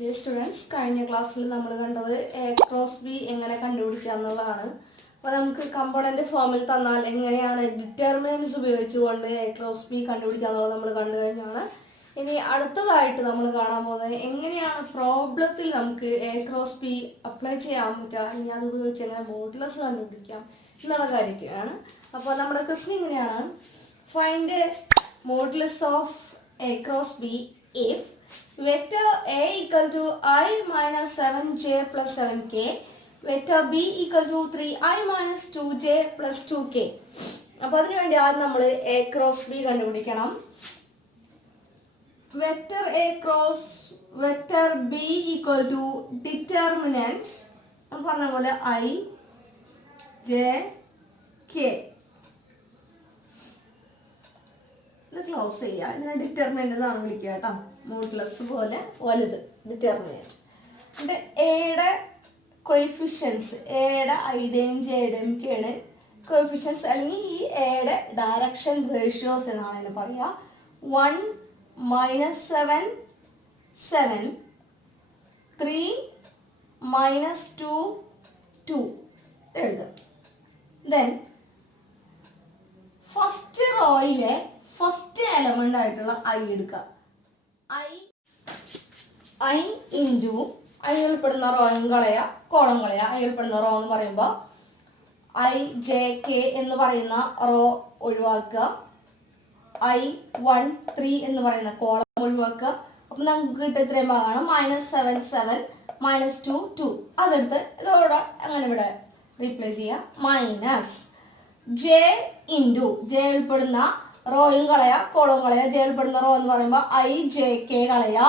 Dear students, കഴിഞ്ഞ ക്ലാസ്സിൽ നമ്മൾ കണ്ടത് A cross B എങ്ങനെ കണ്ടുപിടിക്കുക എന്നുള്ളതാണ്. അപ്പോൾ നമുക്ക് കമ്പോണന്റ് ഫോമിൽ തന്നാൽ എങ്ങനെയാണ് ഡിറ്റർമിനൻസ് ഉപയോഗിച്ചുകൊണ്ട് A cross B കണ്ടുപിടിക്കുക എന്നുള്ളത് നമ്മൾ കണ്ടു കഴിഞ്ഞാണ്. ഇനി അടുത്തതായിട്ട് നമ്മൾ കാണാൻ പോകുന്നത് എങ്ങനെയാണ് പ്രോബ്ലത്തിൽ നമുക്ക് A cross B അപ്ലൈ ചെയ്യാൻ പറ്റുക, ഇനി അത് ഉപയോഗിച്ച് എങ്ങനെ മോഡുലസ് കണ്ടുപിടിക്കാം എന്നുള്ള കാര്യമൊക്കെയാണ്. അപ്പോൾ നമ്മുടെ ക്വസ്റ്റ്യൻ ഇങ്ങനെയാണ്: find modulus of A cross B if vector A equal to I minus 7j plus 7k, vector B equal to 3I minus 2j plus 2k. അപ്പോൾ അതിനു വേണ്ടി ആദ്യം നമ്മൾ A cross B കണ്ടുപിടിക്കണം. Vector A cross vector B equal to determinant പറഞ്ഞ പോലെ I j k. ഇത് close ചെയ്യുക. ഇതിനെ ഡിറ്റർമിനൻ്റ് എന്നാണ് വിളിക്കുക കേട്ടോ. മോഡുലസ് പോലെ വലുത് ഡിറ്റർമിനൻ്റ്. എന്നിട്ട് എയുടെ കൊയിഫിഷ്യൻസ്, എയുടെ ഐയുടെയും ജെയുടെയും ഒക്കെയാണ് കൊയിഫിഷ്യൻസ്, അല്ലെങ്കിൽ ഈ എയുടെ ഡയറക്ഷൻ റേഷ്യോസ് എന്നാണ് അതിന് പറയുക. 1 -7 7 3 -2 2 എഴുതും. ദെൻ ഫസ്റ്റ് റോയിലെ ഫസ്റ്റ് എലമെന്റ് ആയിട്ടുള്ള ഐ എടുക്കുക. ഐ ഇൻറ്റു ഐ ഉൾപ്പെടുന്ന റോയും കളയുക, കോളം കളയുക. ഐ ഉൾപ്പെടുന്ന റോ എന്ന് പറയുമ്പോൾ ഐ ജെ കെ എന്ന് പറയുന്ന റോ ഒഴിവാക്കുക. I1 3 എന്ന് പറയുന്ന കോളം ഒഴിവാക്കുക. അപ്പം നമുക്ക് കിട്ടുന്ന ഇത്രയും ഭാഗമാണ് -7 7 -2 2. അതെടുത്ത് ഇതോടെ അങ്ങനെ ഇവിടെ റീപ്ലേസ് ചെയ്യുക. മൈനസ് ജെ ഇൻറ്റു ജെ ഉൾപ്പെടുന്ന റോയും കളയുക, കോളവും കളയുക. ജെ ഉൾപ്പെടുന്ന റോ എന്ന് പറയുമ്പോൾ ഐ ജെ കെ കളയുക.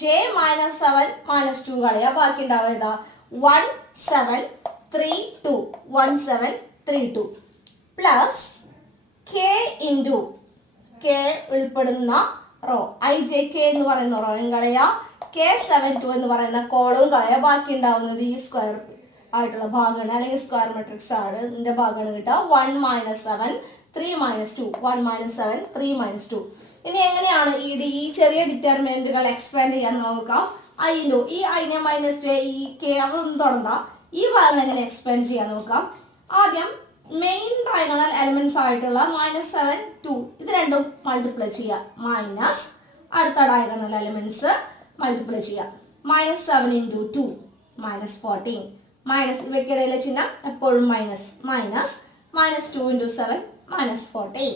ജെ -7 -2 കളയുക. ബാക്കി ഉണ്ടാവുക ഏതാ? 1 7 3 2 1 7 3 2 പ്ലസ് കെ ഇൻറ്റു കെ ഉൾപ്പെടുന്ന റോ ഐ ജെ കെ എന്ന് പറയുന്ന റോയും കളയുക. കെ 7 2 എന്ന് പറയുന്ന കോളവും കളയുക. ബാക്കി ഉണ്ടാവുന്നത് ഈ സ്ക്വയർ ആയിട്ടുള്ള ഭാഗമാണ്, അല്ലെങ്കിൽ സ്ക്വയർ മെട്രിക്സ് ആണ് ഇതിൻ്റെ ഭാഗമാണ് കിട്ടുക. 1 -7 3 -2 1 -7 3 -2. ഇനി എങ്ങനെയാണ് ഈ ചെറിയ ഡിറ്റർമിനന്റുകൾ എക്സ്പാൻഡ് ചെയ്യാൻ നോക്കാം. ഐനു ഈ ഐനെ -2 ഈ കെ അതൊന്നും തുടണ്ട. ഈ ഭാഗം എങ്ങനെ എക്സ്പാൻഡ് ചെയ്യാൻ നോക്കാം. ആദ്യം മെയിൻ ഡയഗണൽ എലമെന്റ്സ് ആയിട്ടുള്ള -7 2 ഇത് രണ്ടും മൾട്ടിപ്ലൈ ചെയ്യുക. മൈനസ് അടുത്ത ഡയഗണൽ എലമെന്റ്സ് മൾട്ടിപ്ലൈ ചെയ്യുക. -7 × 2 -14. മൈനസ് ഇവയ്ക്കിടയിലെ ചിഹ്നം എപ്പോഴും മൈനസ്. -2 × 7 -14.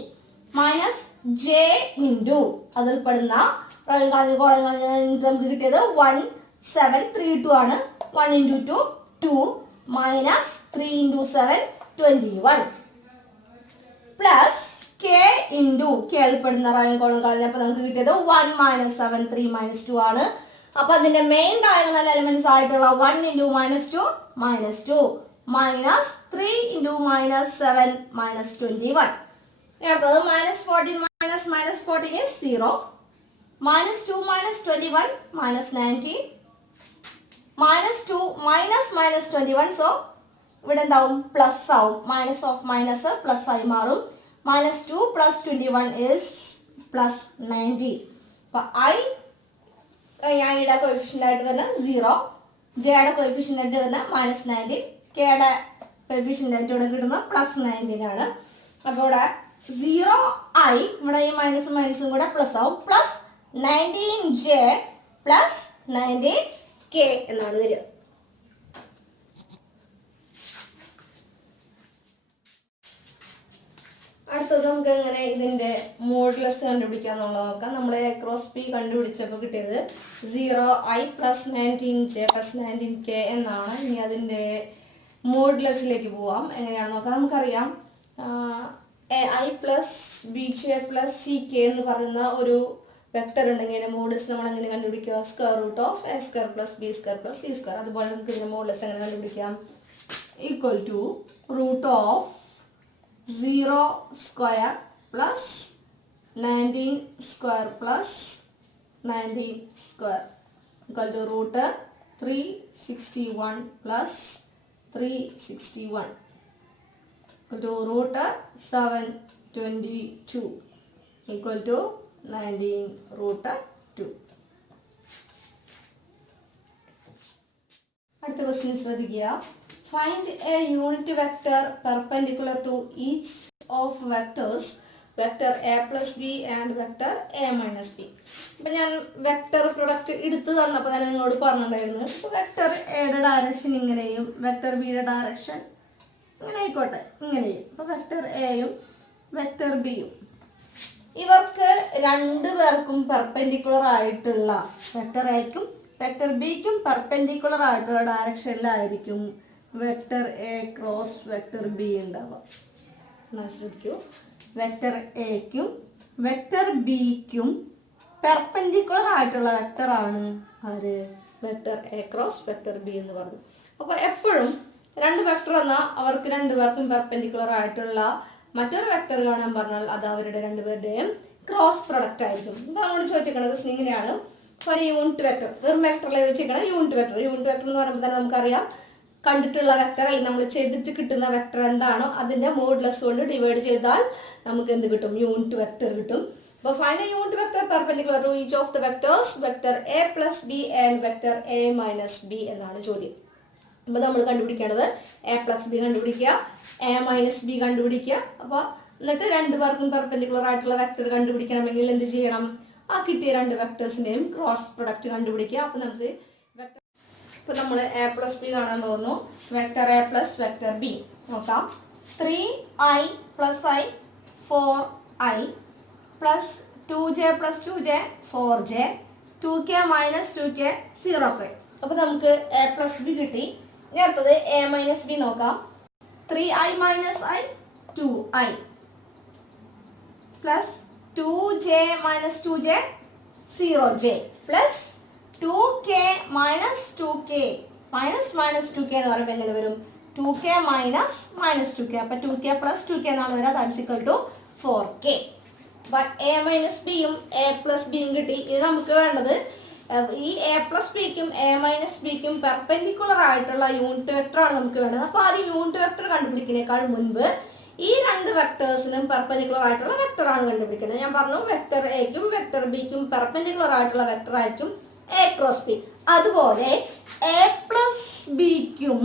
മൈനസ് ജെ ഇൻറ്റു അതിൽപ്പെടുന്ന നമുക്ക് കിട്ടിയത് 1 7 3 2 ആണ്. 1 × 2 2 -3 × 7 21 പ്ലസ് കെ ഇൻറ്റു കെ ഉൾപ്പെടുന്ന കോളം കളഞ്ഞപ്പോൾ നമുക്ക് കിട്ടിയത് 1 -7 3 -2 ആണ്. അപ്പൊ അതിന്റെ മെയിൻ ഡയഗണൽ എലമെന്റ്സ് ആയിട്ടുള്ള 1 × -2 -2 -3 × -7 -21. അടുത്തത് -14 -14 is 0. -2 -21 -19. -2 -21 സോ ഇവിടെ എന്താവും? പ്ലസ് ആവും. മൈനസ് ഓഫ് മൈനസ് പ്ലസ് ആയി മാറും. -2 + 21 is +19. അപ്പൊ ഐയുടെ കോഎഫിഷ്യന്റ് ആയിട്ട് വരുന്ന 0, ജെയുടെ കോഎഫിഷ്യന്റ് ആയിട്ട് വരുന്ന -19, കെയുടെ കോഎഫിഷ്യന്റ് ആയിട്ട് ഇവിടെ കിട്ടുന്ന +19 ആണ്. അപ്പോൾ ഇവിടെ 0 ഐ, ഇവിടെ ഈ മൈനസും മൈനസും കൂടെ പ്ലസ് ആവും. പ്ലസ് 19j പ്ലസ് 19k എന്നാണ് വരിക. അടുത്തത് നമുക്ക് എങ്ങനെ ഇതിന്റെ മോഡുലസ് കണ്ടുപിടിക്കുക എന്നുള്ളത് നോക്കാം. നമ്മൾ A cross B കണ്ടുപിടിച്ചപ്പോൾ കിട്ടിയത് 0i + 19j + 19k എന്നാണ്. ഇനി അതിന്റെ മോഡുലസിലേക്ക് പോവാം. എങ്ങനെയാണെന്ന് നോക്കാം. നമുക്കറിയാം i + bj + ck എന്ന് പറയുന്ന ഒരു വെക്ടർ ഉണ്ടെങ്കിൽ അതിന്റെ മോഡുലസ് നമ്മൾ എങ്ങനെ കണ്ടുപിടിക്കുക? √(a² + b² + c². അതുപോലെ നമുക്ക് ഇതിന്റെ മോഡുലസ് എങ്ങനെ കണ്ടുപിടിക്കാം? Equal to √(0² + 19² + 19² equal to √361 + 361 equal to √722 equal to 19 √2. അടുത്ത ക്വസ്റ്റ്യൻ ശ്രദ്ധിക്കുക. Find a unit vector perpendicular to each of vectors vector a plus B and vector a minus b. അപ്പം ഞാൻ vector product എടുത്ത് തന്നപ്പോൾ തന്നെ നിങ്ങളോട് പറഞ്ഞിട്ടുണ്ടായിരുന്നു. ഇപ്പോൾ വെക്ടർ എയുടെ ഡയറക്ഷൻ ഇങ്ങനെയും വെക്ടർ ബിയുടെ ഡയറക്ഷൻ ഇങ്ങനെ ആയിക്കോട്ടെ, ഇങ്ങനെയും. അപ്പോൾ വെക്ടർ എയും വെക്ടർ ബിയും ഇവർക്ക് രണ്ടു പേർക്കും പെർപെൻഡിക്കുലർ ആയിട്ടുള്ള വെക്ടർ എക്കും വെക്ടർ ബിക്കും പെർപെൻഡിക്കുലർ ആയിട്ടുള്ള ഡയറക്ഷനിലായിരിക്കും vector A cross vector B ഉണ്ടാവുക. ശ്രദ്ധിക്കൂ, വെക്ടർ എക്കും വെക്ടർ ബിക്കും പെർപെൻഡിക്കുലർ ആയിട്ടുള്ള വെക്ടറാണ് ആര്? Vector A cross vector B എന്ന് പറഞ്ഞു. അപ്പോൾ എപ്പോഴും രണ്ട് വെക്ടർ എന്നാൽ അവർക്ക് രണ്ടുപേർക്കും പെർപെൻഡിക്കുലർ ആയിട്ടുള്ള മറ്റൊരു വെക്ടർ കാണാൻ പറഞ്ഞാൽ അത് അവരുടെ രണ്ടുപേരുടെയും ക്രോസ് പ്രൊഡക്റ്റ് ആയിരിക്കും. അപ്പോൾ നമ്മൾ ചോദിച്ചിരിക്കുന്നത് ക്വസ്റ്റ്യൻ ഇങ്ങനെയാണ്. ഒരു യൂണിറ്റ് വെക്ടർ, വെറും വെക്ടറിൽ വെച്ചിരിക്കുന്നത് യൂണിറ്റ് വെക്ടർ. യൂണിറ്റ് വെക്ടർ എന്ന് പറയുമ്പോൾ തന്നെ നമുക്കറിയാം, കണ്ടിട്ടുള്ള വെക്ടർ അല്ലെങ്കിൽ നമ്മൾ ചെയ്തിട്ട് കിട്ടുന്ന വെക്ടർ എന്താണോ അതിൻ്റെ മോഡുലസ് കൊണ്ട് ഡിവൈഡ് ചെയ്താൽ നമുക്ക് എന്ത് കിട്ടും? യൂണിറ്റ് വെക്ടർ കിട്ടും. അപ്പോൾ find a unit vector perpendicular to each of the vectors vector a plus B and vector a minus b എന്നാണ് ചോദ്യം. അപ്പോൾ നമ്മൾ കണ്ടുപിടിക്കേണ്ടത് എ പ്ലസ് ബി കണ്ടുപിടിക്കുക, എ മൈനസ് ബി കണ്ടുപിടിക്കുക. അപ്പോൾ എന്നിട്ട് രണ്ട് പേർക്കും പെർപെൻഡിക്കുലർ ആയിട്ടുള്ള വെക്ടർ കണ്ടുപിടിക്കണമെങ്കിൽ എന്ത് ചെയ്യണം? ആ കിട്ടിയ രണ്ട് വെക്ടേഴ്സിൻ്റെയും ക്രോസ് പ്രൊഡക്റ്റ് കണ്ടുപിടിക്കുക. അപ്പോൾ നമുക്ക് വെക്ടർ, ഇപ്പോൾ നമ്മൾ എ പ്ലസ് ബി കാണാൻ പോകുന്നു. Vector a plus vector B നോക്കാം. 3i plus I 4i plus 2j plus 2j 4j 2k minus 2k 0k. അപ്പോൾ നമുക്ക് എ പ്ലസ് ബി കിട്ടി. ഇനി അടുത്തത് എ മൈനസ് ബി നോക്കാം. 3i minus I 2i plus 2j minus 2j 0j plus 2k minus 2k minus minus 2k എന്ന് പറയുമ്പോൾ എങ്ങനെ വരും? 2k minus minus 2k. അപ്പോൾ 2k പ്ലസ് 2k എന്നാണ് വരിക. That's equal to 4k. But A minus ബിയും A plus ബിയും കിട്ടി. ഇത് നമുക്ക് വേണ്ടത് ഈ എ പ്ലസ് ബിക്കും എ മൈനസ് ബിക്കും പെർപെൻഡിക്കുലർ ആയിട്ടുള്ള യൂണിറ്റ് വെക്ടറാണ് നമുക്ക് വേണ്ടത്. അപ്പോൾ ആദ്യം യൂണിറ്റ് വെക്ടർ കണ്ടുപിടിക്കുന്നതിനേക്കാൾ മുൻപ് ഈ രണ്ട് വെക്ടേഴ്സിനും പെർപെൻഡിക്കുലർ ആയിട്ടുള്ള വെക്ടറാണ് കണ്ടുപിടിക്കുന്നത്. ഞാൻ പറഞ്ഞു വെക്ടർ എക്കും വെക്ടർ ബിക്കും പെർപെൻഡിക്കുലർ ആയിട്ടുള്ള വെക്ടർ ആയിരിക്കും എ ക്രോസ് ബി. അതുപോലെ എ പ്ലസ് ബിക്കും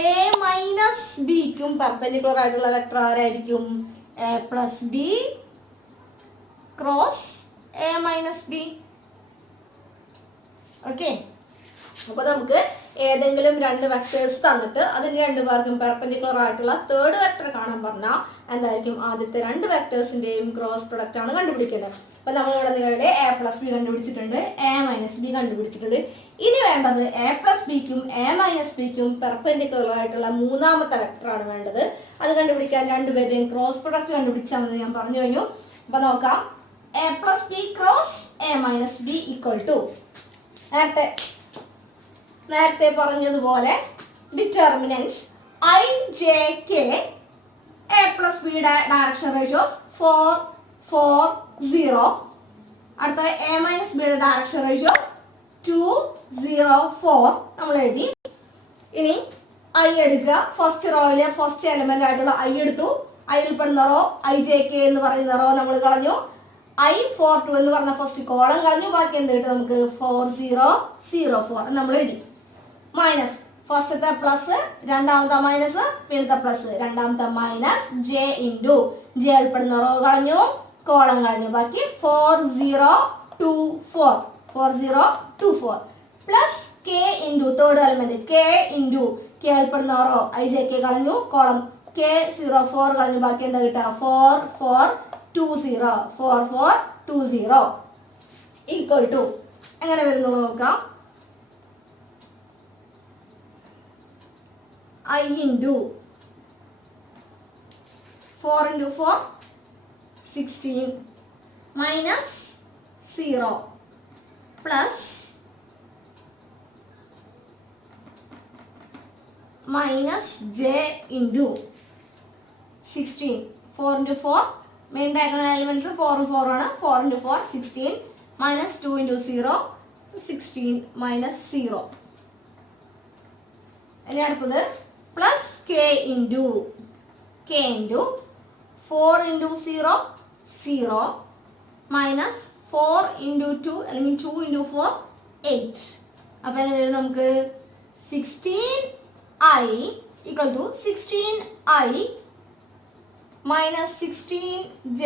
എ മൈനസ് ബിക്കും പെർപെൻഡിക്കുലർ ആയിട്ടുള്ള വെക്ടർ ആരായിരിക്കും? A plus B cross A minus B. Okay, അപ്പോൾ നമുക്ക് ഏതെങ്കിലും രണ്ട് വെക്ടേഴ്സ് തന്നിട്ട് അതിന് രണ്ട് പേർക്കും പെർപെൻഡിക്കുലർ ആയിട്ടുള്ള തേർഡ് വെക്ടർ കാണാൻ പറഞ്ഞാൽ എന്തായിരിക്കും? ആദ്യത്തെ രണ്ട് വെക്ടേഴ്സിന്റെയും ക്രോസ് പ്രൊഡക്റ്റ് ആണ് കണ്ടുപിടിക്കേണ്ടത്. അപ്പോൾ നമ്മൾ ഇവിടെ നിലവിലെ എ പ്ലസ് ബി കണ്ടുപിടിച്ചിട്ടുണ്ട്, എ മൈനസ് ബി കണ്ടുപിടിച്ചിട്ടുണ്ട്. ഇനി വേണ്ടത് എ പ്ലസ് ബിക്കും എ മൈനസ് ബിക്കും പെർപെൻഡിക്കുലർ ആയിട്ടുള്ള മൂന്നാമത്തെ വെക്ടറാണ് വേണ്ടത്. അത് കണ്ടുപിടിക്കാൻ രണ്ടുപേരുടെയും ക്രോസ് പ്രൊഡക്റ്റ് കണ്ടുപിടിച്ചാൽ മതി. ഞാൻ പറഞ്ഞു കഴിഞ്ഞു. അപ്പോൾ നോക്കാം. A plus B cross A minus b equal to നേരത്തെ പറഞ്ഞതുപോലെ determinant i j k a plus ബിയുടെ ഡയറക്ഷൻ റേഷ്യോസ് 4 4 0. അടുത്ത എ മൈനസ് ബിയുടെ ഡയറക്ഷൻ റേഷ്യോസ് 2 0 4 നമ്മൾ എഴുതി. ഇനി ഐ എടുക്കുക. ഫസ്റ്റ് റോയിലെ ഫസ്റ്റ് എലമെന്റ് ആയിട്ടുള്ള ഐ എടുത്തു. ഐയിൽ പെടുന്ന റോ ഐ ജെ കെ എന്ന് പറയുന്ന റോ നമ്മൾ കളഞ്ഞു. I42 എന്ന് പറഞ്ഞ ഫസ്റ്റ് കോളം കളഞ്ഞു. ബാക്കി എന്ത് കിട്ടും നമുക്ക്? 4004 നമ്മൾ എഴുതി. മൈനസ് ഫസ്റ്റത്തെ പ്ലസ്, രണ്ടാമത്തെ മൈനസ്, പിന്നത്തെ പ്ലസ്, രണ്ടാമത്തെ മൈനസ് ജെ ഇൻറ്റു ജെ ഉൾപ്പെടുന്ന റോ കളഞ്ഞു, കോളം കളഞ്ഞു. ബാക്കി 4024 plus K into third element K into K ഉൾപ്പെടുന്ന റോ ഐ ജെ കെ കളഞ്ഞു, കോളം K04 കളഞ്ഞു. ബാക്കി എന്താ കിട്ടുക? 4420 ഈക്വൽ ടു എങ്ങനെ വരുന്നു നോക്കാം. I into 4 into 4 16 minus 0 plus minus j into 16. 4 into 4 main diagonal elements 4 and 4 ആണ്. 4 into 4 16 minus 2 into 0 16 minus 0. ഇനി അടുത്തത് plus K into 4 into 0 0 minus 4 into 2 അല്ലെങ്കിൽ 2 into 4 8. അപ്പോൾ എങ്ങനെ വരും നമുക്ക്? 16i equal to 16i minus 16j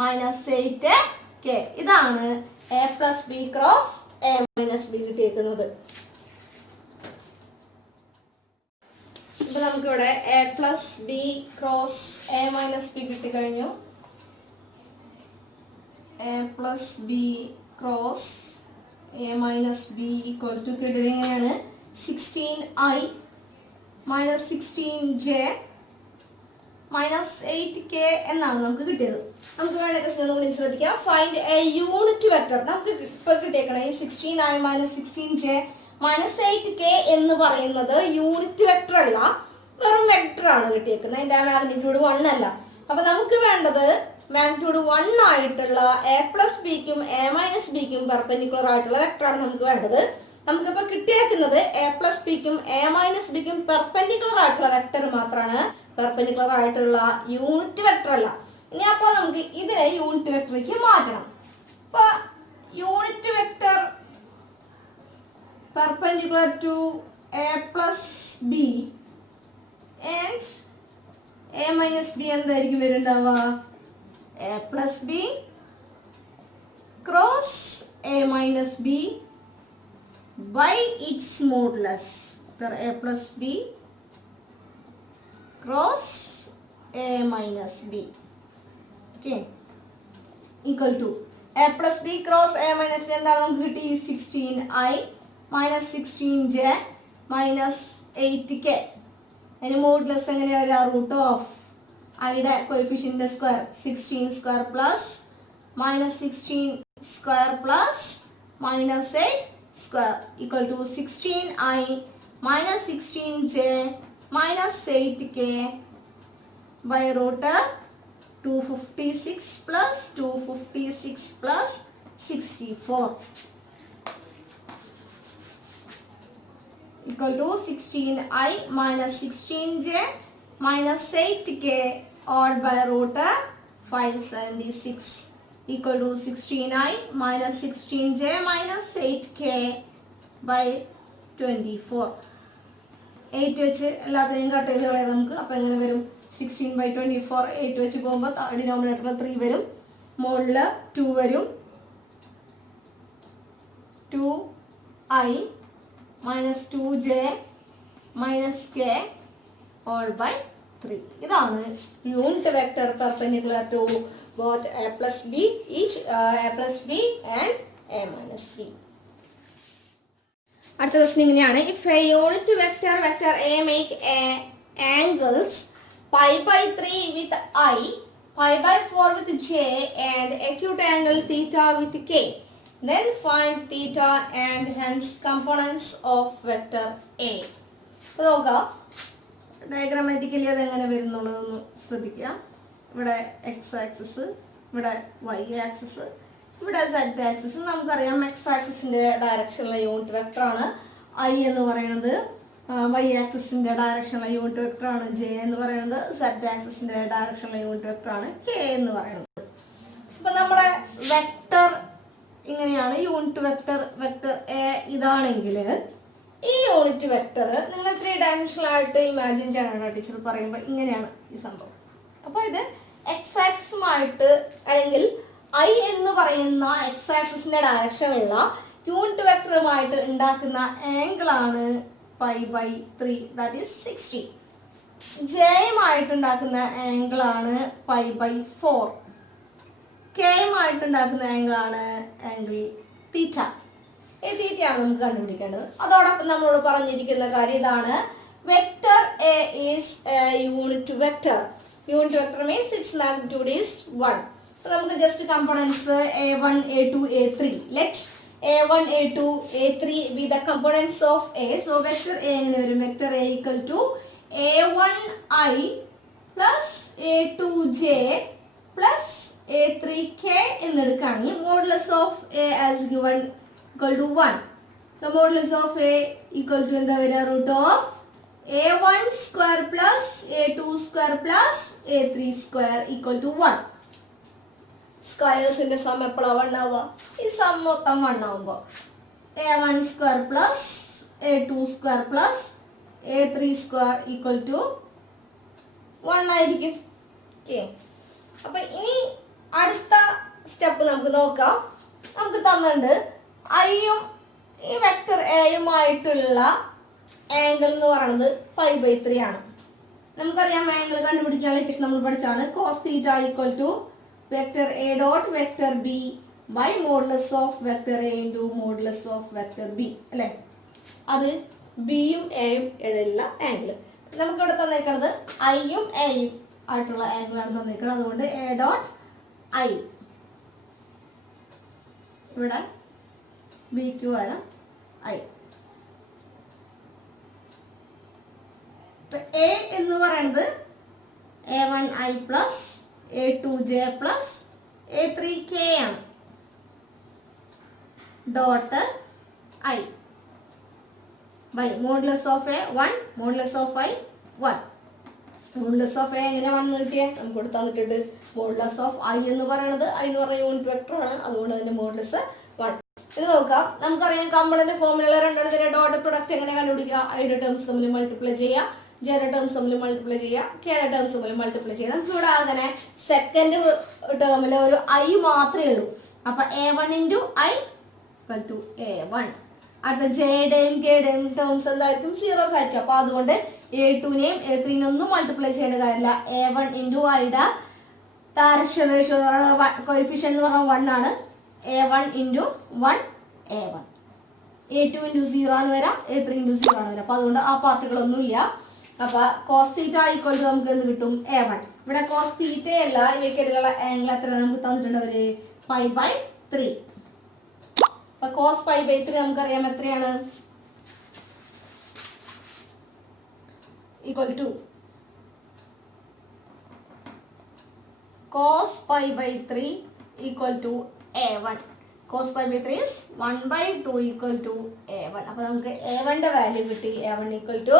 minus 8k. ഇതാണ് a plus b cross a minus b കിട്ടിയിരിക്കുന്നത്. ഇപ്പൊ നമുക്കിവിടെ a plus b cross a minus b കിട്ടിക്കഴിഞ്ഞു. a plus b cross a minus b equal to കിട്ടിയിരിക്കുകയാണ് 16i minus 16j minus 8k എന്നാണ് നമുക്ക് കിട്ടിയത്. നമുക്ക് വേണ്ട ക്വസ്റ്റ്യൻ ഒന്നുകൂടി ശ്രദ്ധിക്കാം. Find a unit vector. നമുക്ക് ഇപ്പോൾ കിട്ടിയേക്കണം ഈ 16i minus 16j minus 8k എന്ന് പറയുന്നത് യൂണിറ്റ് വെക്ടർ അല്ല, വെറും വെക്ടർ ആണ് കിട്ടിയേക്കുന്നത്. അതിൻ്റെ മാഗ്നിറ്റ്യൂഡ് 1 അല്ല. അപ്പൊ നമുക്ക് വേണ്ടത് മാഗ്നിറ്റ്യൂഡ് 1 ആയിട്ടുള്ള എ പ്ലസ് ബിക്കും എ മൈനസ് ബിക്കും പെർപെൻഡിക്കുലർ ആയിട്ടുള്ള വെക്ടറാണ് നമുക്ക് വേണ്ടത്. നമുക്കിപ്പോൾ കിട്ടിയേക്കുന്നത് എ പ്ലസ് ബിക്കും എ മൈനസ് ബിക്കും പെർപെൻഡിക്കുലർ ആയിട്ടുള്ള വെക്ടർ മാത്രമാണ്, പെർപെൻഡിക്കുലർ ആയിട്ടുള്ള യൂണിറ്റ് വെക്ടർ അല്ല. ഇനി അപ്പോൾ നമുക്ക് ഇതിനെ യൂണിറ്റ് വെക്ടറിലേക്ക് മാറ്റണം. അപ്പൊ unit vector perpendicular to A plus B and A minus B എന്തായിരിക്കും വരുന്നുണ്ടാവുക? A plus B cross A minus B by its modulus. Per a plus b cross a minus b, okay, equal to a plus b cross a minus b എന്താണ് നമുക്ക് കിട്ടി? 16i minus 16j minus 8k. അതിന് modulus എങ്ങനെയാ വരിക? Root of ഐയുടെ coefficient square 16 square plus minus 16 square plus minus 8 square equal to 16i minus 16j minus 8k by root 256 plus 256 plus 64 equal to 16i minus 16j minus 8k all by root 576 equal to 16i minus 16j minus 8k by 24. 8 വെച്ച് എല്ലാത്തിനെയും cut ചെയ്ത് കളയാം നമുക്ക്. അപ്പോൾ എങ്ങനെ വരും? 16 by 24. 8 വെച്ച് പോകുമ്പോൾ ഡിനോമിനേറ്ററിൽ 3 വരും, മുകളിൽ 2 വരും. 2i minus 2j minus k all by 3. ഇതാണ് unit vector perpendicular to both a plus b, each a plus b and a minus b. അടുത്ത ക്വസ്റ്റ്യൻ ഇങ്ങനെയാണ്. If A unit vector vector a make a angles pi by 3 with I, pi by 4 with j and acute angle theta with k, then find theta and hence components of vector a. അപ്പോൾ നോക്കാം ഡയഗ്രാമാറ്റിക്കലി അതെങ്ങനെ വരുന്നുള്ളതെന്ന് ശ്രദ്ധിക്കുക. ഇവിടെ X axis, ഇവിടെ Y axis, ഇവിടെ Z axis. നമുക്കറിയാം X ആക്സിസിന്റെ ഡയറക്ഷനിലെ unit വെക്ടറാണ് I എന്ന് പറയുന്നത്, വൈ ആക്സിസിന്റെ ഡയറക്ഷനിലെ യൂണിറ്റ് വെക്ടറാണ് ജെ എന്ന് പറയുന്നത്, സെഡ് ആക്സിസിന്റെ ഡയറക്ഷനിലെ യൂണിറ്റ് വെക്ടറാണ് കെ എന്ന് പറയുന്നത്. അപ്പൊ നമ്മുടെ വെക്ടർ ഇങ്ങനെയാണ്. യൂണിറ്റ് വെക്ടർ വെക്ടർ എ ഇതാണെങ്കിൽ ഈ യൂണിറ്റ് വെക്ടർ നിങ്ങൾ 3 ഡയമെൻഷനലായിട്ട് ഇമാജിൻ ചെയ്യാനാണ് ടീച്ചർ പറയുമ്പോൾ ഇങ്ങനെയാണ് ഈ സംഭവം. അപ്പോൾ ഇത് എക്സ് ആക്സിസുമായിട്ട് അല്ലെങ്കിൽ ഐ എന്ന് പറയുന്ന എക്സ് ആക്സിസിന്റെ ഡയറക്ഷനുള്ള യൂണിറ്റ് വെക്ടറുമായിട്ട് ഉണ്ടാക്കുന്ന ആംഗിൾ ആണ് പൈ ബൈ 3, ദാറ്റ് ഈസ് 60. ജെയുമായിട്ട് ഉണ്ടാക്കുന്ന ആംഗിൾ ആണ് പൈ ബൈ 4. കെയുമായിട്ട് ഉണ്ടാക്കുന്ന ആംഗിൾ ആണ് ആംഗിൾ തീറ്റ. ഈ തീറ്റയാണ് നമുക്ക് കണ്ടുപിടിക്കേണ്ടത്. അതോടൊപ്പം നമ്മളോട് പറഞ്ഞിരിക്കുന്ന കാര്യം ഇതാണ്, vector A is A unit vector. Unit vector means its magnitude is 1. So, നമുക്ക് just components a1, a2, a3. Let a1, a2, a3 be the components of a. So, vector a എങ്ങനെ വരും? Vector a equal to a1i plus a2j plus a3k എന്നെടുക്കുകയാണെങ്കിൽ modulus of a as given equal to 1. So, modulus of a equal to എന്താ വരിക? Root of a1 square plus a2 square plus a3 square equal to 1. സ്ക്വയേഴ്സിന്റെ some എപ്പോഴാണ് 1 ആവുക? ഈ some മൊത്തം 1 ആവുമ്പോൾ a1 square plus a2 square plus a3 square equal to 1 ആയിരിക്കും. Okay, അപ്പം ഇനി അടുത്ത സ്റ്റെപ്പ് നമുക്ക് നോക്കാം. നമുക്ക് തന്നിട്ടുണ്ട് ഐയും ഈ വെക്ടർ എയുമായിട്ടുള്ള ആംഗിൾ എന്ന് പറയുന്നത് 5/3 ആണ്. നമുക്കറിയാം ആംഗിൾ കണ്ടുപിടിക്കാനുള്ള ഇക്വേഷൻ നമ്മൾ പഠിച്ചാണ്. Cos theta equal to vector A dot vector B by modulus of vector A into modulus of vector B അല്ലേ. അത് ബിയും എയും ഇടയിലുള്ള ആംഗിൾ. നമുക്കിവിടെ തന്നേക്കുന്നത് ഐയും എയും ആയിട്ടുള്ള ആംഗിളാണ് തന്നേക്കുന്നത്. അതുകൊണ്ട് എ ഡോട്ട് ഐ ഇവിടെ ബിക്ക് വരാം ഐ. എ എന്ന് പറയുന്നത് a1i plus a2j plus a3k ആണ്. Dot i by modulus of a 1 modulus of i 1. Modulus of a എങ്ങനെ വന്നു കിട്ടിയത് നമുക്ക് ഇവിടെ തന്നിട്ടുണ്ട്. മോഡുലസ് ഓഫ് ഐ എന്ന് പറയുന്നത് ഐ എന്ന് പറയുന്ന യൂണിറ്റ് വെക്ടർ ആണ്. അതുകൊണ്ട് അതിന്റെ മോഡുലസ് 1. ഇത് നോക്കാം. നമുക്കറിയാം കമ്പണന്റ് ഫോമിലുള്ള രണ്ടെണ്ണത്തിന്റെ ഡോട്ട് പ്രൊഡക്റ്റ് എങ്ങനെ കണ്ടുപിടിക്കുക. ഐയുടെ ടേംസ് തമ്മിൽ മൾട്ടിപ്ലൈ ചെയ്യുക, ജെയുടെ ടേംസ് തമ്മിൽ മൾട്ടിപ്ലൈ ചെയ്യുക, കെയുടെ ടേംസ് തമ്മിൽ മൾട്ടിപ്ലൈ ചെയ്യുക. നമുക്ക് ഇവിടെ അങ്ങനെ സെക്കൻഡ് ടേമിൽ ഒരു ഐ മാത്രമേ ഉള്ളൂ. അപ്പൊ a1 into I equal to a1. അടുത്ത ജെയുടെയും കെയുടെയും ടേംസ് എന്തായിരിക്കും? സീറോസ് ആയിരിക്കും. അപ്പൊ അതുകൊണ്ട് a2നെയും a3നെയും ഒന്നും മൾട്ടിപ്ലൈ ചെയ്യേണ്ട കാര്യമില്ല. a1 ഇൻറ്റു ഐയുടെ ഡയറക്ഷൻ റേഷ്യോ എന്ന് പറയുന്നത് കോഎഫിഷ്യന്റ് എന്ന് പറഞ്ഞാൽ 1 ആണ്. a1 into 1 a1. a2 into 0 ആണ് വരാം, a3 ഇൻറ്റു 0 ആണ് വരാം. അപ്പൊ അതുകൊണ്ട് ആ പാർട്ടുകളൊന്നും ഇല്ല. അപ്പൊ കോസ് തീറ്റ ഈക്വൽ ടു നമുക്ക് എന്ത് കിട്ടും? a1. ഇവിടെ കോസ് തീറ്റയല്ല ഇവയ്ക്കിടയിലുള്ള ആംഗിൾ എത്ര നമുക്ക് തന്നിട്ടുണ്ട്? അവര് 5/3. അപ്പൊ കോസ് 5/3 നമുക്കറിയാം എത്രയാണ്? Equal to cos 5/3 equal to a1. cos 5/3 is 1/2 equal to a1. അപ്പോൾ നമുക്ക് a1ന്റെ വാല്യൂ കിട്ടി. a1 equal to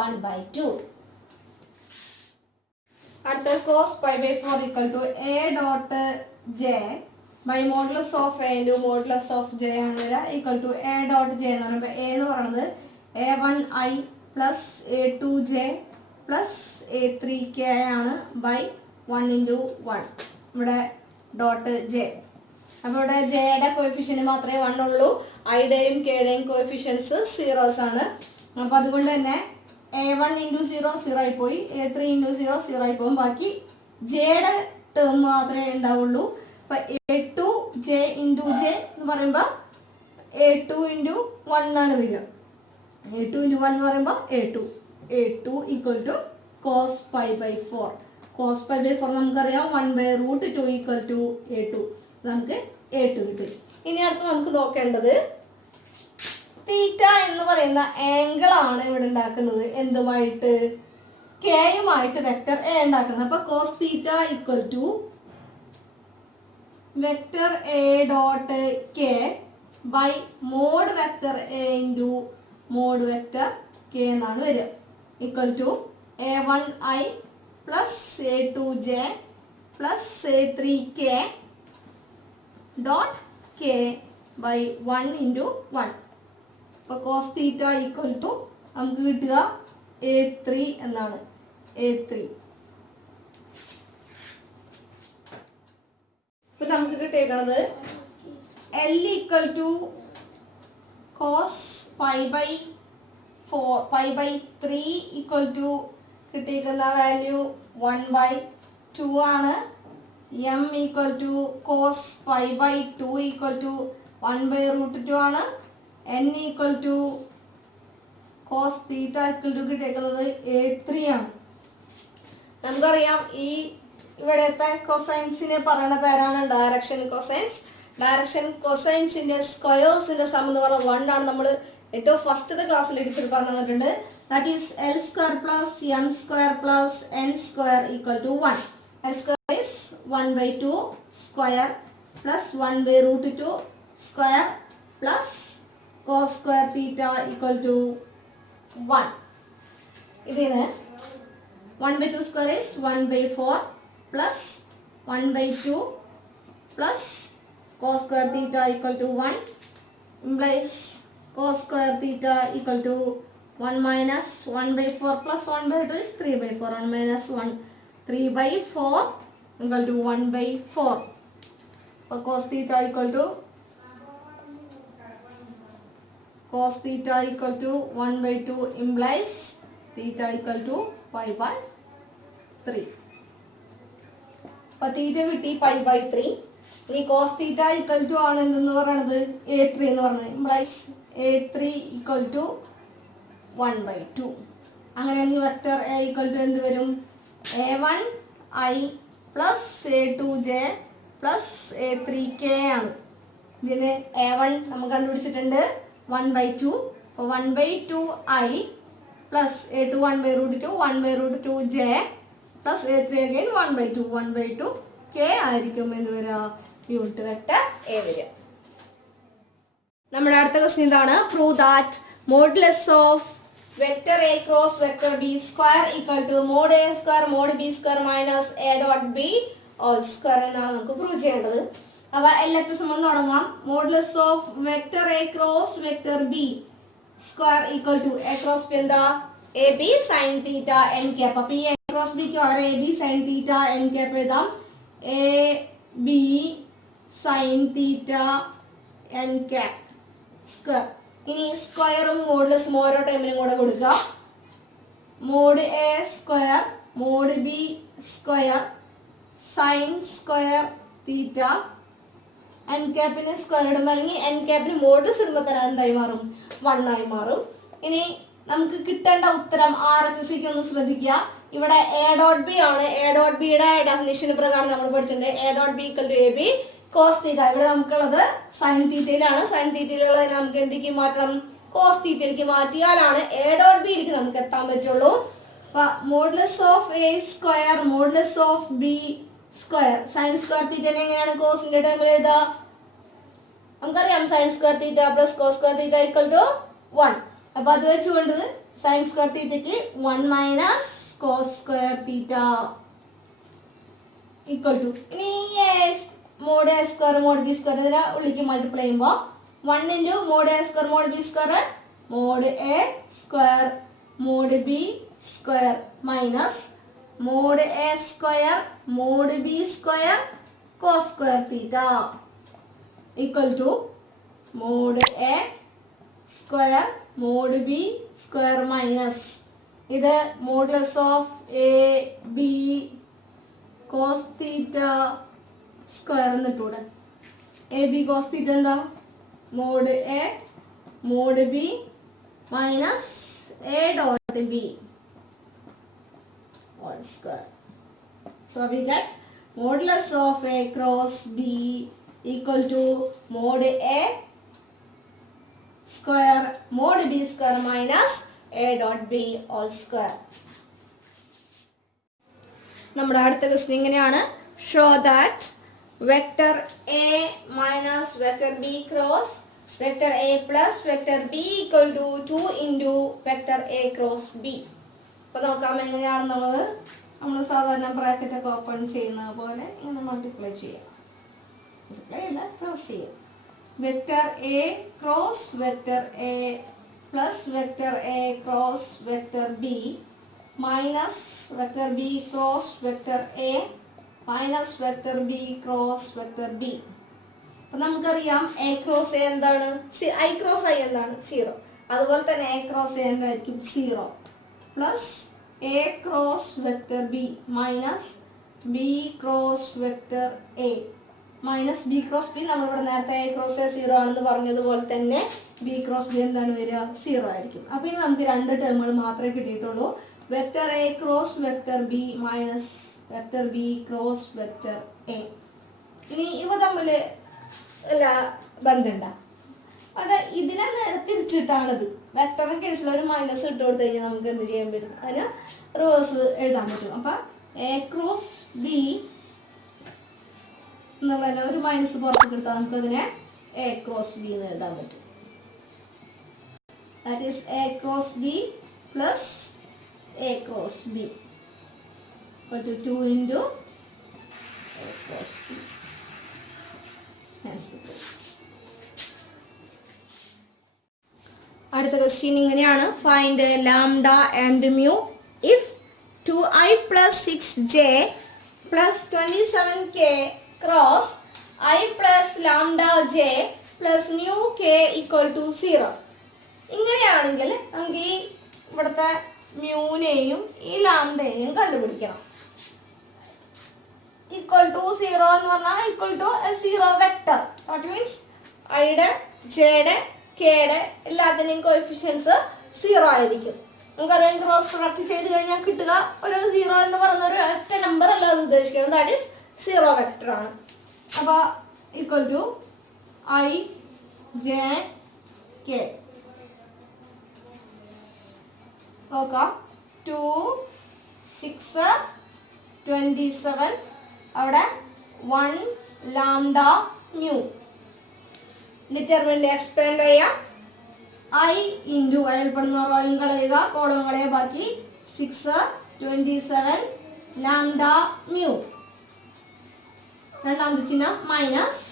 1/2. അടുത്ത cos 5/4 equal to a dot j by modulus of a into modulus of j ആണ് വരിക. equal to a dot j എന്ന് പറയുമ്പോൾ a എന്ന് പറയുന്നത് a1i plus a2j plus a3k ആണ് by 1 into 1. ഇവിടെ ഡോട്ട് ജെ. അപ്പോൾ ഇവിടെ ജെയുടെ കോഎഫിഷ്യന്റ് മാത്രമേ 1 ഉള്ളൂ. ഐയുടെയും കെയുടെയും കോഎഫിഷ്യൻസ് സീറോസ് ആണ്. അപ്പോൾ അതുകൊണ്ട് തന്നെ a1 ഇൻറ്റു 0 0 ആയി പോയി, a3 ഇൻറ്റു 0 0 ആയി പോകും. ബാക്കി ജെയുടെ ടേം മാത്രമേ ഉണ്ടാവുള്ളൂ. അപ്പം a2 ജെ ഇൻറ്റു ജെ എന്ന് പറയുമ്പോൾ a2 ഇൻറ്റു 1 ആണ് വരിക. a2 ഇൻറ്റു 1 എന്ന് പറയുമ്പോൾ a2 equal to cos 5/4. cos 5/4 നമുക്കറിയാം 1/√2 ഈക്വൽ ടു a2. നമുക്ക് a2 കിട്ടി. ഇനി അടുത്ത് നമുക്ക് നോക്കേണ്ടത് തീറ്റ എന്ന് പറയുന്ന ആംഗിൾ ആണ് ഇവിടെ ഉണ്ടാക്കുന്നത്. എന്തുമായിട്ട്? കെയുമായിട്ട് വെക്ടർ എ ഉണ്ടാക്കുന്നത്. അപ്പൊ cos theta equal to vector A dot k by mod vector A into mod vector k എന്നാണ് വരിക. Equal to a1i plus a2j plus a3k dot k by 1 into 1. അപ്പോൾ cos തീറ്റ ഈക്വൽ ടു നമുക്ക് കിട്ടുക a3 എന്നാണ്. a3. ഇപ്പൊ നമുക്ക് കിട്ടിയേക്കുന്നത് L equal to cos 5/3 equal to കിട്ടിയിരിക്കുന്ന വാല്യൂ 1/2 ആണ്. m equal to cos 5/2 equal to 1/√2 ആണ്. n equal to cos theta equal to കിട്ടിയിരിക്കുന്നത് a3 ആണ്. നമുക്കറിയാം ഈ ഇവിടുത്തെ കൊസൈൻസിനെ പറയുന്ന പേരാണ് ഡയറക്ഷൻ കൊസൈൻസ്. ഡയറക്ഷൻ കൊസൈൻസിന്റെ സ്ക്വയേഴ്സിന്റെ സം എന്ന് പറയുന്നത് 1 ആണ്. നമ്മൾ ഏറ്റവും ഫസ്റ്റത്തെ ക്ലാസ്സിൽ ഇടിച്ചിട്ട് പറഞ്ഞു തന്നിട്ടുണ്ട്. That is L square plus m square plus n square equal to 1. L square is 1/2 square plus 1/√2 square plus cos square theta equal to 1. ഇതിന് 1/2 square is 1/4 plus 1/2 plus cos square theta equal to 1 implies cos square theta equal to 1 minus 1 by 4 plus 1 by 2 is 3 by 4. 1 minus 1, 3 by 4 equal to 1 by 4. So cos theta equal to 1 by 2 implies theta equal to pi by 3. അപ്പോൾ തീറ്റ കിട്ടി pi by 3. ഇനി cos theta equal to ആണ് എന്തെന്ന് പറയുന്നത് A3 എന്ന് പറയുന്നത് implies A3 equal to 1 by 2. അങ്ങനെയാണെങ്കിൽ vector A equal to എന്ത് വരും A1I plus A2J plus A3K ആണ്. ഇതിന് A1 നമ്മൾ കണ്ടുപിടിച്ചിട്ടുണ്ട് 1 by 2. അപ്പോൾ 1 by 2I plus A2 1 by root 2 1 by root 2J plus A3 again 1 by 2 1 by 2 K ആയിരിക്കും എന്ന് വരിക യൂണിറ്റ് വെക്റ്റർ A വരിക. നമ്മുടെ അടുത്ത ക്വസ്റ്റ്യൻ ഇതാണ്. Prove that modulus of vector A cross vector B square equal to mod A square mod B square minus A dot B whole square എന്നാണ് നമുക്ക് prove ചെയ്യേണ്ടത്. അപ്പോൾ LHS എന്ന് തുടങ്ങാം. Modulus of vector A cross vector B square equal to A cross B എന്താ AB sin theta n cap. അപ്പോൾ ഈ A cross B ക്ക് ഒരു AB sin theta n cap എഴുതാം. AB sin theta n cap square. ഇനി സ്ക്വയറും മോഡുലസും ഓരോ ടൈമിനും കൂടെ കൊടുക്കുക. Mod A square mod B square sine square theta N ക്യാപ്പിന് സ്ക്വയർ ഇടുമ്പോൾ അല്ലെങ്കിൽ എൻ ക്യാപ്പിന് മോഡുലസ് ഇടുമ്പോൾ തന്നെ എന്തായി മാറും 1 ആയി മാറും. ഇനി നമുക്ക് കിട്ടേണ്ട ഉത്തരം RHSക്ക് ഒന്ന് ശ്രദ്ധിക്കുക. ഇവിടെ A ഡോട്ട് ബി ആണ്. A ഡോട്ട് ബിയുടെ ഡെഫിനിഷൻ പ്രകാരം നമ്മൾ പഠിച്ചിട്ടുണ്ട് A dot B equal to AB cos theta. ഇവിടെ നമുക്കുള്ളത് സൈൻ തീറ്റയിലാണ്. സൈൻ തീറ്റയിലുള്ളത് നമുക്ക് എന്തിലേക്ക് മാറ്റണം കോസ് തീറ്റയിലേക്ക് മാറ്റിയാലാണ് A ഡോട്ട് ബിയിലേക്ക് നമുക്ക് എത്താൻ പറ്റുള്ളൂ. അപ്പൊ modulus of A square modulus of B square sine square തീറ്റനെ എങ്ങനെയാണ് കോസിന്റെ ടേമിൽ എഴുതുക? നമുക്കറിയാം sine square theta plus cos square theta equal to 1. അപ്പൊ അത് വെച്ചുകൊണ്ട് സൈൻ സ്ക്വയർ തീറ്റയ്ക്ക് 1 minus cos square theta equal to ഇനി mod A square mod B square ഇതിനെ ഉള്ളിലേക്ക് മൾട്ടിപ്ലൈ ചെയ്യുമ്പോൾ 1 into mod A square mod B square mod A square mod B square minus mod A square mod B square cos square theta equal to mod A square mod B square minus ഇത് modulus of AB cos theta square എന്നിട്ടൂടെ AB cos theta എന്താ mod A mod B minus A dot B all square. So we get modulus of A cross B equal to mod A square mod B square minus A dot B all square. നമ്മുടെ അടുത്ത question ഇങ്ങനെയാണ്. Show that vector A minus vector B cross vector A plus vector B equal to 2 into vector A cross B. അപ്പോൾ നോക്കാം എങ്ങനെയാണ് നമ്മൾ സാധാരണ bracket ഒക്കെ open ചെയ്യുന്നത് പോലെ ഇങ്ങനെ മൾട്ടിപ്ലൈ ചെയ്യാം. മൾട്ടിപ്ലൈ അല്ല ക്രോസ് ചെയ്യാം. Vector A cross vector A plus vector A cross vector B minus vector B cross vector A minus vector B cross vector B. അപ്പം നമുക്കറിയാം A ക്രോസ് A എന്താണ് I ക്രോസ് I എന്താണ് 0. അതുപോലെ തന്നെ A cross A എന്തായിരിക്കും 0 plus A cross vector B minus B cross vector A minus B cross B. നമ്മളിവിടെ നേരത്തെ A cross A 0 ആണെന്ന് പറഞ്ഞതുപോലെ തന്നെ B ക്രോസ് B എന്താണ് വരിക 0 ആയിരിക്കും. അപ്പോൾ ഇനി നമുക്ക് രണ്ട് ടേമുകൾ മാത്രമേ കിട്ടിയിട്ടുള്ളൂ. Vector A cross vector B minus vector B cross vector A. ഇനി ഇവ തമ്മിൽ ബന്ധമുണ്ടോ? അത് ഇതിനെ നേരെ തിരിച്ചിട്ടാണിത്. വെക്ടറിന്റെ കേസിൽ ഒരു മൈനസ് ഇട്ട് കൊടുത്തു കഴിഞ്ഞാൽ നമുക്ക് എന്ത് ചെയ്യാൻ പറ്റും? അതിന് റിവേഴ്സ് എഴുതാൻ പറ്റും. അപ്പം A ക്രോസ് B എന്നുള്ളതിനെ ഒരു മൈനസ് പുറത്തേക്ക് എടുത്താൽ നമുക്കതിനെ A ക്രോസ് B എന്ന് എഴുതാൻ പറ്റും. That is A cross B plus A cross B equal to 2 into A cross B. Hence the proof. അടുത്ത ക്വസ്റ്റ്യൻ ഇങ്ങനെയാണ്. Find lambda and mu if 2i plus 6j plus 27k cross i plus lambda j plus mu k equal to 0. ഇങ്ങനെയാണെങ്കിൽ നമുക്ക് ഈ ഇവിടുത്തെ മ്യൂനെയും ഈ ലാംഡയെയും കണ്ടുപിടിക്കണം. Equal to 0 എന്ന് പറഞ്ഞാൽ equal to 0 vector. What means ഐയുടെ ജെയുടെ കെയുടെ എല്ലാത്തിൻ്റെയും കോഎഫിഷ്യൻസ് 0 ആയിരിക്കും. നമുക്കറിയാം ക്രോസ് പ്രൊഡക്റ്റ് ചെയ്ത് കഴിഞ്ഞാൽ കിട്ടുക ഒരു 0 എന്ന് പറയുന്ന ഒരു ഒറ്റ നമ്പർ അല്ല അത് ഉദ്ദേശിക്കുന്നത്. ദാറ്റ് ഈസ് 0 വെക്ടർ ആണ്. അപ്പോൾ equal to i j k നോക്കാം. 2 6 27 അവിടെ 1 ലാംഡ മ്യൂ. ഡിറ്റർമിനന്റ് എക്സ്പാൻഡ് ചെയ്യാം. ഐ ഇൻറ്റു അയൽപ്പെടുന്ന റോയും കളയുക, കോളം കളയുക, ബാക്കി 6 27 ലാംഡ മ്യൂ. രണ്ടാമത്തെ ചിഹ്നം മൈനസ്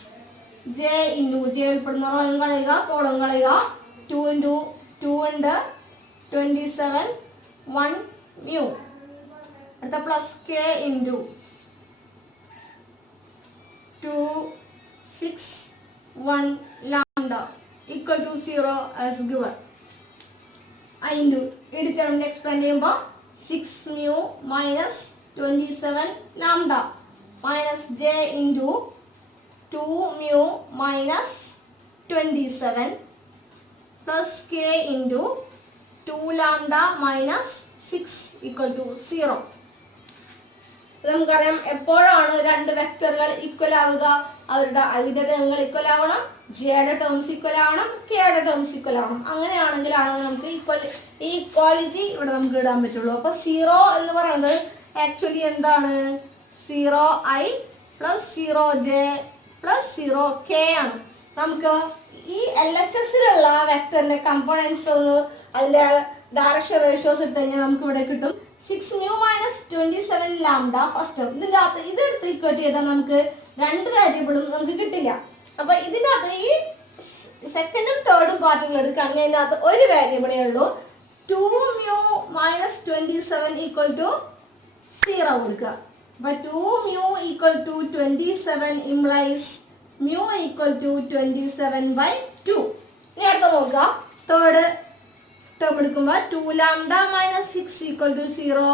ജെ ഇൻറ്റു ജെ ഉൾപ്പെടുന്ന റോയും കളയുക, കോളം കളയുക, 2 ഇൻറ്റു 2 ഉണ്ട് 27 1 മ്യൂ. അടുത്ത plus K into 2 6 1 lambda equal to 0 as given. I into determinant expand ചെയ്യുമ്പോൾ 6 mu minus 27 lambda minus j into 2 mu minus 27 plus k into 2 lambda minus 6 equal to 0. നമുക്കറിയാം എപ്പോഴാണ് രണ്ട് വെക്ടറുകൾ ഈക്വൽ ആവുക? അവരുടെ ഐയുടെ ടേമുകൾ ഈക്വൽ ആവണം, ജെയുടെ ടേംസ് ഈക്വൽ ആവണം, കെയുടെ ടേംസ് ഈക്വൽ ആവണം. അങ്ങനെയാണെങ്കിലാണ് നമുക്ക് ഈ ഇക്വാലിറ്റി ഇവിടെ നമുക്ക് ഇടാൻ പറ്റുള്ളൂ. അപ്പോൾ 0 എന്ന് പറയുന്നത് ആക്ച്വലി എന്താണ്? 0i plus 0j plus 0k ആണ്. നമുക്ക് ഈ LHSലുള്ള വെക്ടറിന്റെ കമ്പോണൻസ് അതിന്റെ ഡയറക്ഷൻ റേഷ്യോസ് എടുത്തു കഴിഞ്ഞാൽ നമുക്ക് ഇവിടെ കിട്ടും 6 mu minus 27 lambda first term. ഇതിൻ്റെ അകത്ത് ഇതെടുത്ത് ഇക്വേറ്റ് ചെയ്താൽ നമുക്ക് രണ്ട് വേരിയബിളും നമുക്ക് കിട്ടില്ല. അപ്പൊ ഇതിൻ്റെ അകത്ത് ഈ സെക്കൻഡും തേർഡും പാർട്ടുകൾ എടുക്കുകയാണെങ്കിൽ അതിൻ്റെ അകത്ത് ഒരു വേരിയബിളേ ഉള്ളൂ. 2 mu minus 27 equal to 0 കൊടുക്കുക. അപ്പൊ 2 mu equal to 27 implies mu equal to 27/2. ഇനി അടുത്ത നോക്കുക. തേർഡ് ടേം എടുക്കുമ്പോൾ 2 lambda minus 6 equal to 0.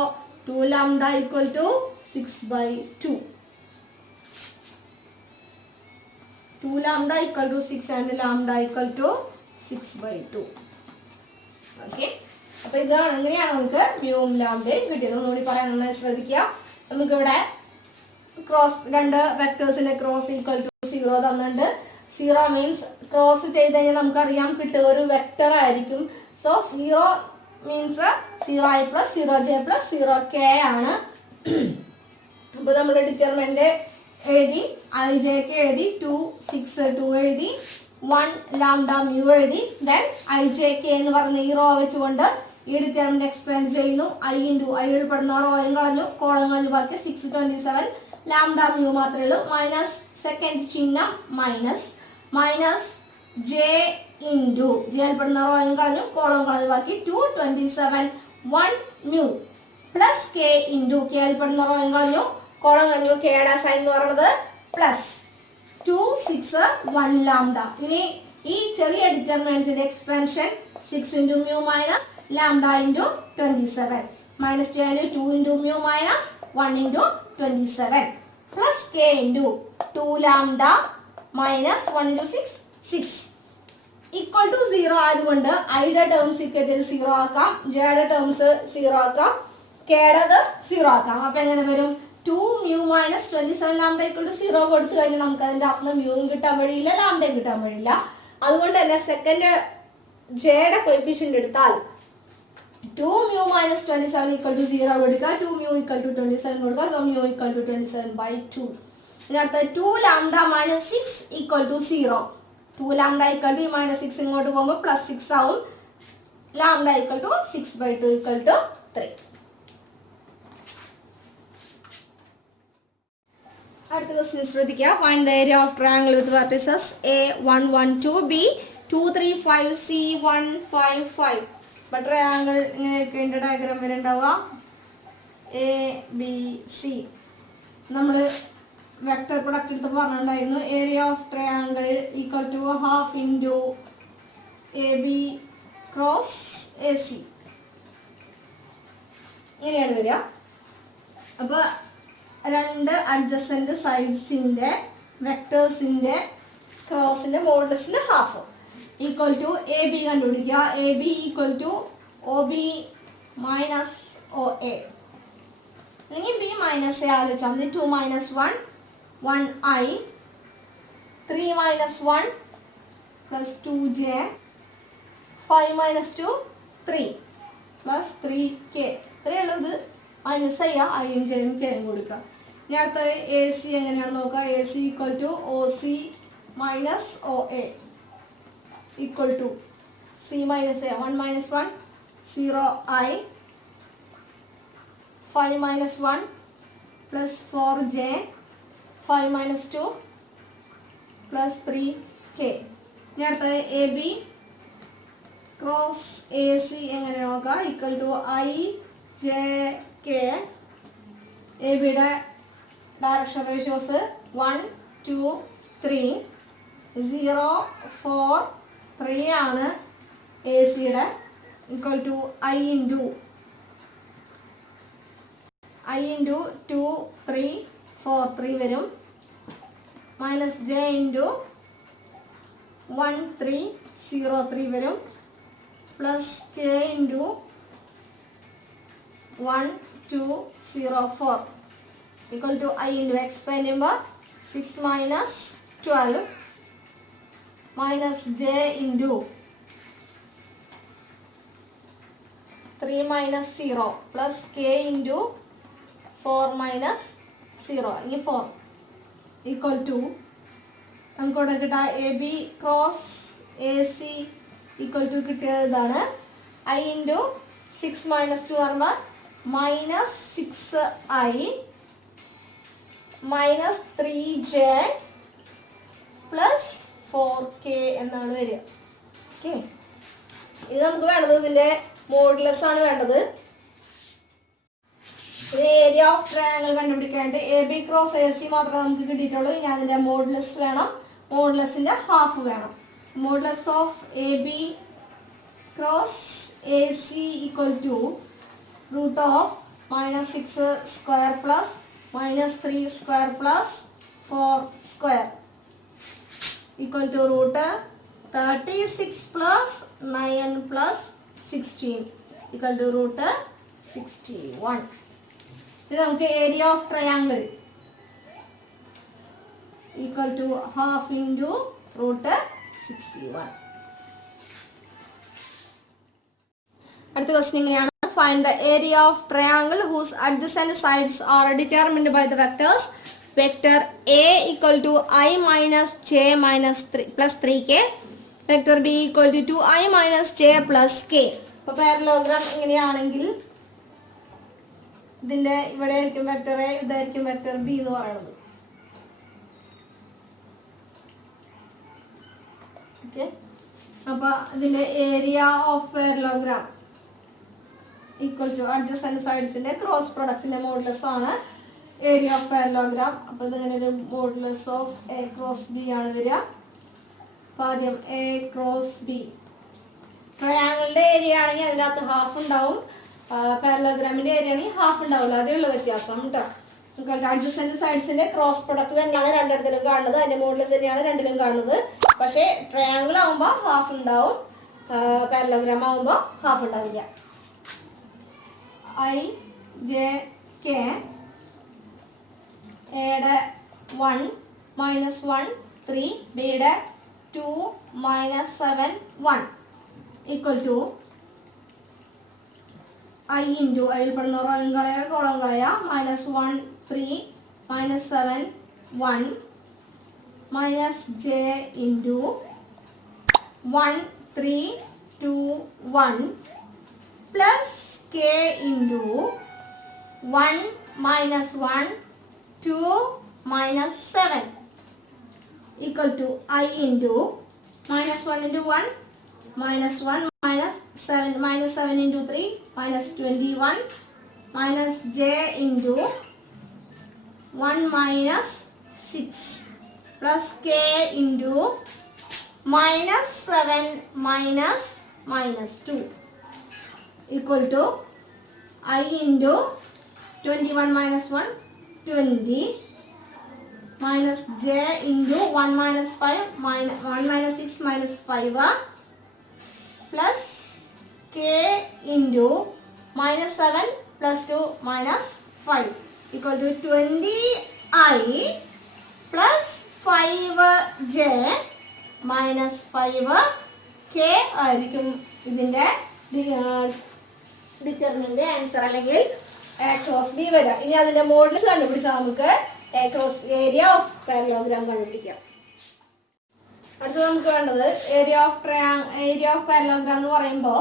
2 lambda equal to 6/2. 2 lambda equal to 6 and lambda equal to 6/2. Okay, അപ്പോൾ ഇതാണ് അങ്ങനെയാണ് നമുക്ക് മ്യൂവും ലാംഡയും കിട്ടിയത്. ഒന്നുകൂടി പറയാൻ നന്നായി ശ്രദ്ധിക്കുക. നമുക്കിവിടെ ക്രോസ് രണ്ട് വെക്ടേഴ്സിന്റെ ക്രോസ് ഈക്വൽ ടു 0 തന്നിട്ടുണ്ട്. 0 മീൻസ് ക്രോസ് ചെയ്ത് കഴിഞ്ഞാൽ നമുക്കറിയാം കിട്ടുക ഒരു വെക്ടർ ആയിരിക്കും. So 0 means 0i plus 0j plus 0k ആണ്. അപ്പോൾ നമ്മൾ ഡിറ്റർമിനന്റ് എഴുതി, ijk എഴുതി, 2 6 2 എഴുതി, 1 ലാംഡ മ്യൂ എഴുതി. ദെൻ ijk എന്ന് പറയുന്ന ഈ റോ വെച്ചുകൊണ്ട് ഈ ഡിറ്റർമിനന്റ് എക്സ്പാൻഡ് ചെയ്യുന്നു. i ഇൻറ്റു ഐ ഉൾപ്പെടുന്ന റോയും കളഞ്ഞു, കോളം കളഞ്ഞു, ബാക്കി 6 27 ലാംഡ മ്യൂ മാത്രമേ ഉള്ളൂ. മൈനസ് സെക്കൻഡ് ചിഹ്നം മൈനസ് ജെ ഇൻറ്റു ജെ ഉൾപ്പെടുന്ന റോയും കളഞ്ഞു, കോളം കളഞ്ഞു, ബാക്കി 2 27 1 mu plus K into K ഉൾപ്പെടുന്ന റോയും കളഞ്ഞു, കോളം കളഞ്ഞു, കെയുടെ സൈൻ എന്ന് പറയുന്നത് പ്ലസ് 2 6 1 ലാംഡ. ഇനി ഈ ചെറിയ ഡിറ്റർമിനൻസിന്റെ expansion 6 into mu minus lambda into 27 minus 2 into mu minus 1 into 27 plus K into 2 lambda minus 1 into 6 equal to 0 ആയതുകൊണ്ട് ഐയുടെ ടേംസ് ഇക്വൽ ചെയ്ത് 0 ആക്കാം, ജെയുടെ ടേംസ് 0 ആക്കാം, കെയുടേത് 0 ആക്കാം. അപ്പൊ എങ്ങനെ വരും? 2 mu minus 27 lambda equal to 0 കൊടുത്തു കഴിഞ്ഞാൽ നമുക്ക് അതിന്റെ അർത്ഥം മ്യൂവും കിട്ടാൻ വഴിയില്ല, ലാംഡയും കിട്ടാൻ വഴിയില്ല. അതുകൊണ്ട് തന്നെ സെക്കൻഡ് ജെയുടെ കോഎഫിഷ്യന്റ് എടുത്താൽ 2 mu minus 27 equal to 0 കൊടുക്കുക, 2 mu equal to 27 കൊടുക്കുക, so mu equal to 27/2. ഇനി അടുത്ത 2 lambda minus 6 equal to 0. 2 lambda equal to minus 6 ഇങ്ങോട്ട് പോകുമ്പോൾ പ്ലസ് 6 ആവും. Lambda equal to 6/2 equal to 3. അടുത്ത ക്വസ്റ്റ്യൻ ശ്രദ്ധിക്കുക. Find the area of triangle with vertices A 1 1 2 B 2 3 5 C 1 5 5. അപ്പോൾ triangle ഇങ്ങനെയൊക്കെ ഇതിൻ്റെ ഡയഗ്രാം വരെ ഉണ്ടാവുക. A B C. നമ്മൾ വെക്ടർ പ്രൊഡക്റ്റ് എടുത്ത് പറഞ്ഞിട്ടുണ്ടായിരുന്നു. Area of triangle equal to half into A B cross A C. ഇങ്ങനെയാണ് വരിക. അപ്പോൾ രണ്ട് അഡ്ജസൻറ്റ് സൈഡ്സിൻ്റെ വെക്ടേഴ്സിൻ്റെ ക്രോസിൻ്റെ മോഡുലസിൻ്റെ half equal to A B കണ്ടുപിടിക്കുക. A B equal to O B minus O A, അല്ലെങ്കിൽ ബി മൈനസ് എ ആലോചിച്ചാൽ മതി. 2 minus 1 1 I, 3 minus 1 plus 2j, 5 minus 2 3 plus 3k. ഇത്രയുള്ളത് minus ചെയ്യാം, ഐയും ജെയും കെയും കൊടുക്കാം. ഇനി അടുത്ത എ സി എങ്ങനെയാണെന്ന് നോക്കാം. A C equal to o c minus O a equal to c minus a. 1 minus 1 0 I, 5 minus 1 plus 4j, 5 minus 2 plus 3k. ഇനി അടുത്ത a B cross A c എങ്ങനെ നോക്കാം. Equal to i j k. A ബിയുടെ direction ratios 1 2 3 0 4 3 ആണ്. A സിയുടെ equal to i into 2 3 4 3 വരും. Minus j into 1 3 0 3 വരും. Plus K into 1 2 0 4 equal to i into എക്സ് ചെയ്യുമ്പോൾ 6 minus 12 minus j into 3 minus 0 plus K into 4 minus 0 ഇനി 4 equal to നമുക്കിവിടെ കിട്ടാം a B cross A C equal to കിട്ടിയത് ഇതാണ്. I into 6 minus 2 പറയുമ്പോൾ minus 6 I minus 3j plus 4k എന്നാണ് വരിക. ഓക്കെ, ഇത് നമുക്ക് വേണ്ടത് ഇതിൻ്റെ മോഡുലസ് ആണ് വേണ്ടത്. ഇത് ഏരിയ ഓഫ് ട്രയാങ്കിൾ കണ്ടുപിടിക്കാനായിട്ട് A B cross A C മാത്രമേ നമുക്ക് കിട്ടിയിട്ടുള്ളൂ. ഇനി അതിൻ്റെ മോഡുലസ് വേണം, മോഡുലസിൻ്റെ ഹാഫ് വേണം. Modulus of A B cross A C equal to root of minus 6 square plus minus 3 square plus 4 square equal to root 36 plus 9 plus 16 equal to root 61. ഇത് നമുക്ക് area of triangle equal to half into root 61. അടുത്ത question ഇങ്ങനെയാണ്. Find the area of triangle whose adjacent sides are determined by the vectors vector A equal to I minus j minus 3 plus 3k, vector B equal to 2I minus j plus k. അപ്പോൾ parallelogram ഇങ്ങനെയാണെങ്കിൽ ഇതിൻ്റെ ഇവിടെ ആയിരിക്കും vector A, ഇതായിരിക്കും vector B എന്ന് പറയുന്നത്. Okay, അപ്പോൾ ഇതിൻ്റെ area of parallelogram equal to adjacent സൈഡ്സിൻ്റെ ക്രോസ് പ്രൊഡക്റ്റിൻ്റെ മോഡുലസ് ആണ് ഏരിയ ഓഫ് പാരലോഗ്രാം. അപ്പോൾ ഇതിങ്ങനെ ഒരു modulus of A cross B ആണ് വരിക. അപ്പോൾ ആദ്യം എ ക്രോസ് ബി. ട്രയാങ്കിളിൻ്റെ ഏരിയ ആണെങ്കിൽ അതിനകത്ത് ഹാഫ് ഉണ്ടാവും, പാരലോഗ്രാമിൻ്റെ ഏരിയ ആണെങ്കിൽ ഹാഫ് ഉണ്ടാവില്ല. അതേ ഉള്ള വ്യത്യാസം കേട്ടോ. അഡ്ജസൻറ്റ് സൈഡ്സിൻ്റെ ക്രോസ് പ്രൊഡക്റ്റ് തന്നെയാണ് രണ്ടിടത്തിലും കാണുന്നത്, അതിൻ്റെ മോഡുലസ് തന്നെയാണ് രണ്ടിലും കാണുന്നത്. പക്ഷേ ട്രയാങ്കിൾ ആകുമ്പോൾ ഹാഫ് ഉണ്ടാവും, പാരലോഗ്രാം ആകുമ്പോൾ ഹാഫ് ഉണ്ടാവില്ല. ഐ ജെ കെ എയുടെ 1 മൈനസ് 1 3 ബിയുടെ 2 minus 7 1 equal to i into അതിൽ പെടുന്ന റോയും കളയുക കോളം കളയുക minus 1 3 minus 7 1 minus j into 1 3 2 1 plus k into 1 minus 1 2 minus 7 equal to I into minus 1 into 1, minus 1, minus 7 into 3, minus 21, minus j into 1 minus 6, plus k into minus 7 minus 2, equal to I into 21 minus 1, 20, minus j into 1 minus 5, 1 minus 6 minus 5, plus k into minus 7 plus 2 minus 5, equal to 20i plus 5j minus 5k ആയിരിക്കും ഇതിൻ്റെ determinant answer അല്ലെങ്കിൽ A cross B വരിക. ഇനി അതിൻ്റെ models കണ്ടുപിടിച്ചാൽ നമുക്ക് A cross area of parallelogram കണ്ടുപിടിക്കാം. അടുത്ത നമുക്ക് വേണ്ടത് ഏരിയ ഓഫ് പാരലോഗ്രാം എന്ന് പറയുമ്പോൾ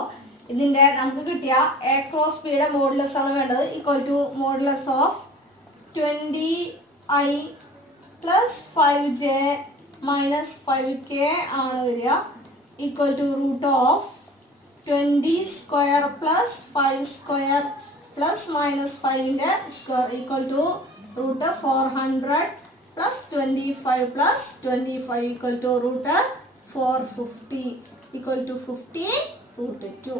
ഇതിൻ്റെ നമുക്ക് കിട്ടിയ എ ക്രോസ് ബിയുടെ മോഡുലസ് ആണ് വേണ്ടത്. Equal to modulus of 20i plus 5j minus 5k ആണ് വരിക. Equal to root of 20 square plus 5 square plus minus 5ൻ്റെ square equal to root 400 plus 25 plus 25 equal to root 450 equal to 50 root 2.